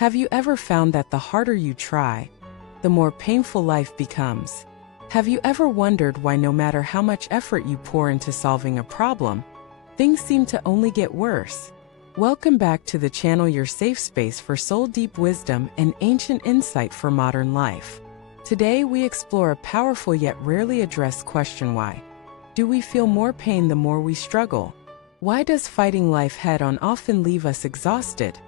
Have you ever found that the harder you try, the more painful life becomes? Have you ever wondered why no matter how much effort you pour into solving a problem, things seem to only get worse? Welcome back to the channel, your safe space for soul-deep wisdom and ancient insight for modern life. Today we explore a powerful yet rarely addressed question: why do we feel more pain the more we struggle? Why does fighting life head-on often leave us exhausted,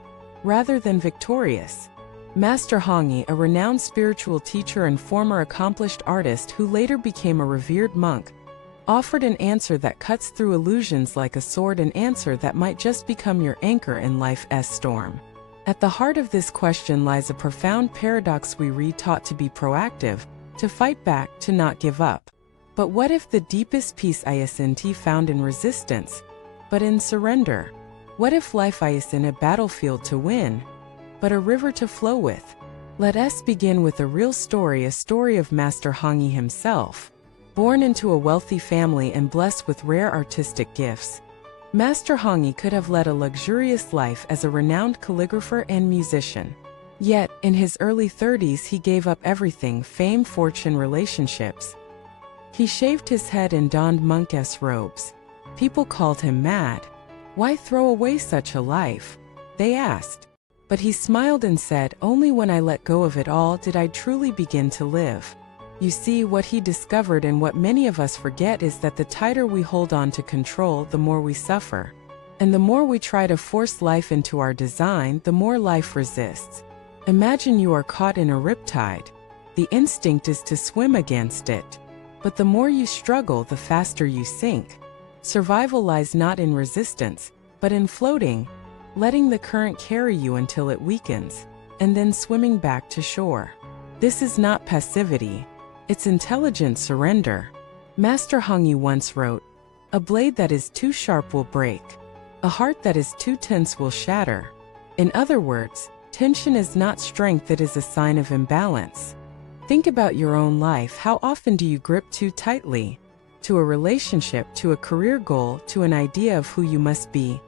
rather than victorious? Master Hongyi, a renowned spiritual teacher and former accomplished artist who later became a revered monk, offered an answer that cuts through illusions like a sword, an answer that might just become your anchor in life's storm. At the heart of this question lies a profound paradox. We are taught to be proactive, to fight back, to not give up. But what if the deepest peace isn't found in resistance, but in surrender? What if life isn't a battlefield to win, but a river to flow with? Let us begin with a real story, a story of Master Hongyi himself. Born into a wealthy family and blessed with rare artistic gifts, Master Hongyi could have led a luxurious life as a renowned calligrapher and musician. Yet, in his early 30s he gave up everything: fame, fortune, relationships. He shaved his head and donned monk's robes. People called him mad. Why throw away such a life? They asked. But he smiled and said, only when I let go of it all did I truly begin to live. You see, what he discovered, and what many of us forget, is that the tighter we hold on to control, the more we suffer. And the more we try to force life into our design, the more life resists. Imagine you are caught in a riptide. The instinct is to swim against it. But the more you struggle, the faster you sink. Survival lies not in resistance, but in floating, letting the current carry you until it weakens, and then swimming back to shore. This is not passivity. It's intelligent surrender. Master Hongyi once wrote, "A blade that is too sharp will break. A heart that is too tense will shatter." In other words, tension is not strength, it is a sign of imbalance. Think about your own life. How often do you grip too tightly? To a relationship, to a career goal, to an idea of who you must be?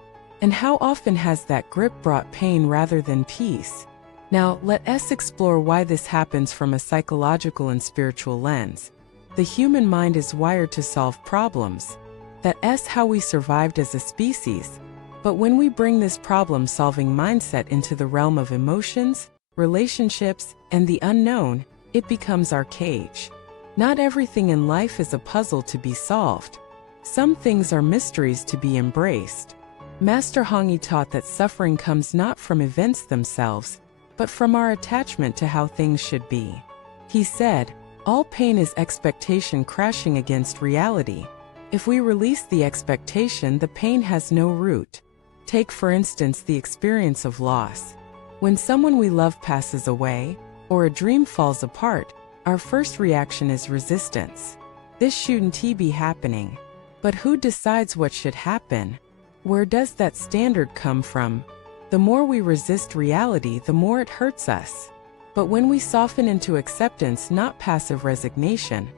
And how often has that grip brought pain rather than peace? Now, let us explore why this happens from a psychological and spiritual lens. The human mind is wired to solve problems. That's how we survived as a species. But when we bring this problem-solving mindset into the realm of emotions, relationships, and the unknown, it becomes our cage. Not everything in life is a puzzle to be solved. Some things are mysteries to be embraced. Master Hongyi taught that suffering comes not from events themselves, but from our attachment to how things should be. He said, all pain is expectation crashing against reality. If we release the expectation, the pain has no root. Take, for instance, the experience of loss. When someone we love passes away, or a dream falls apart, our first reaction is resistance. This shouldn't be happening. But who decides what should happen? Where does that standard come from? The more we resist reality, the more it hurts us. But when we soften into acceptance, not passive resignation,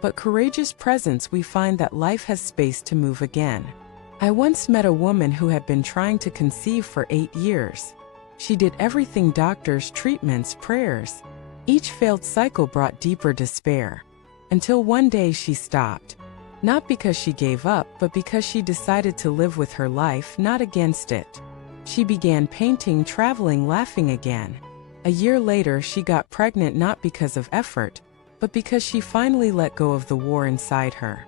but courageous presence, we find that life has space to move again. I once met a woman who had been trying to conceive for 8 years. She did everything: doctors, treatments, prayers. Each failed cycle brought deeper despair. Until one day she stopped. Not because she gave up, but because she decided to live with her life, not against it. She began painting, traveling, laughing again. A year later she got pregnant, not because of effort, but because she finally let go of the war inside her.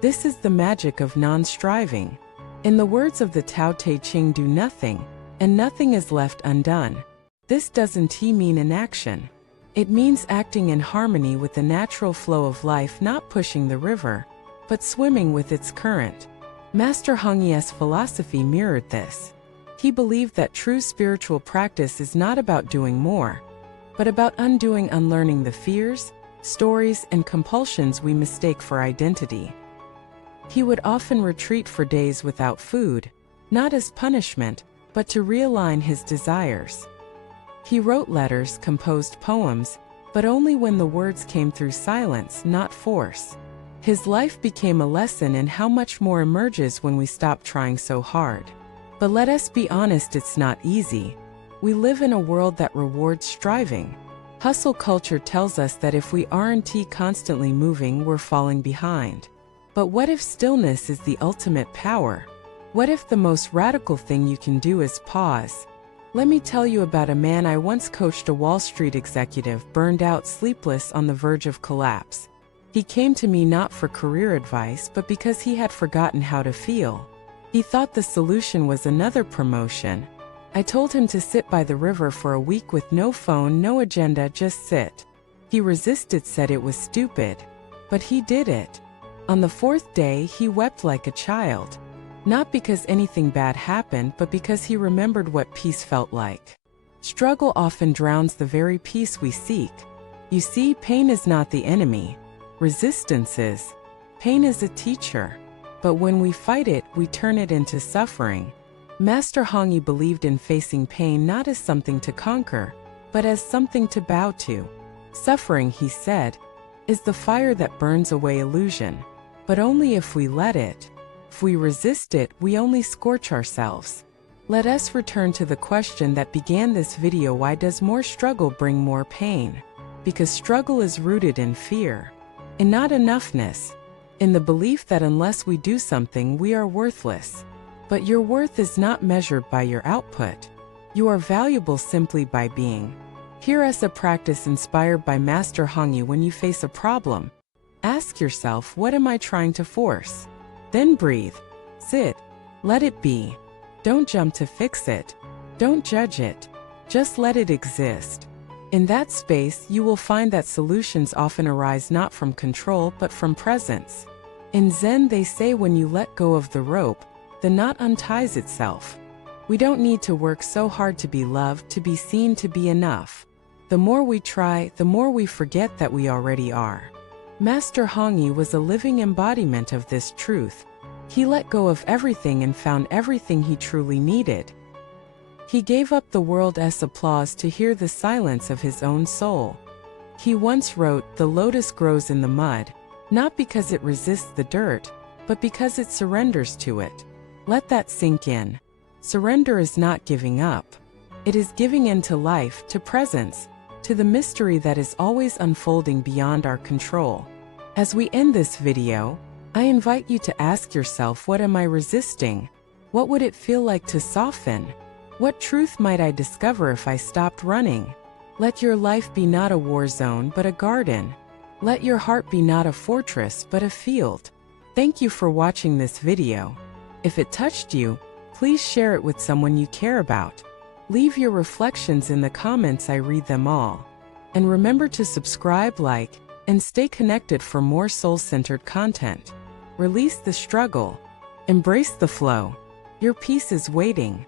This is the magic of non-striving. In the words of the Tao Te Ching, do nothing, and nothing is left undone. This doesn't mean inaction. It means acting in harmony with the natural flow of life, not pushing the river, but swimming with its current. Master Hongyi's philosophy mirrored this. He believed that true spiritual practice is not about doing more, but about unlearning the fears, stories, and compulsions we mistake for identity. He would often retreat for days without food, not as punishment, but to realign his desires. He wrote letters, composed poems, but only when the words came through silence, not force. His life became a lesson in how much more emerges when we stop trying so hard. But let us be honest, it's not easy. We live in a world that rewards striving. Hustle culture tells us that if we aren't constantly moving, we're falling behind. But what if stillness is the ultimate power? What if the most radical thing you can do is pause? Let me tell you about a man I once coached, a Wall Street executive, burned out, sleepless, on the verge of collapse. He came to me not for career advice, but because he had forgotten how to feel. He thought the solution was another promotion. I told him to sit by the river for a week with no phone, no agenda, just sit. He resisted, said it was stupid. But he did it. On the fourth day, he wept like a child. Not because anything bad happened, but because he remembered what peace felt like. Struggle often drowns the very peace we seek. You see, pain is not the enemy. Resistance is. Pain is a teacher. But when we fight it, we turn it into suffering. Master Hongyi believed in facing pain not as something to conquer, but as something to bow to. Suffering, he said, is the fire that burns away illusion. But only if we let it. If we resist it, we only scorch ourselves. Let us return to the question that began this video: why does more struggle bring more pain? Because struggle is rooted in fear. In not enoughness. In the belief that unless we do something, we are worthless. But your worth is not measured by your output. You are valuable simply by being. Here is a practice inspired by Master Hongyi. When you face a problem, ask yourself, what am I trying to force? Then breathe. Sit. Let it be. Don't jump to fix it. Don't judge it. Just let it exist. In that space, you will find that solutions often arise not from control but from presence. In Zen, they say when you let go of the rope, the knot unties itself. We don't need to work so hard to be loved, to be seen, to be enough. The more we try, the more we forget that we already are. Master Hongyi was a living embodiment of this truth. He let go of everything and found everything he truly needed. He gave up the world's applause to hear the silence of his own soul. He once wrote, "The lotus grows in the mud, not because it resists the dirt, but because it surrenders to it." Let that sink in. Surrender is not giving up. It is giving in to life, to presence, to the mystery that is always unfolding beyond our control. As we end this video, I invite you to ask yourself, what am I resisting? What would it feel like to soften? What truth might I discover if I stopped running? Let your life be not a war zone but a garden. Let your heart be not a fortress but a field. Thank you for watching this video. If it touched you, please share it with someone you care about. Leave your reflections in the comments, I read them all. And remember to subscribe, like, and stay connected for more soul-centered content. Release the struggle. Embrace the flow. Your peace is waiting.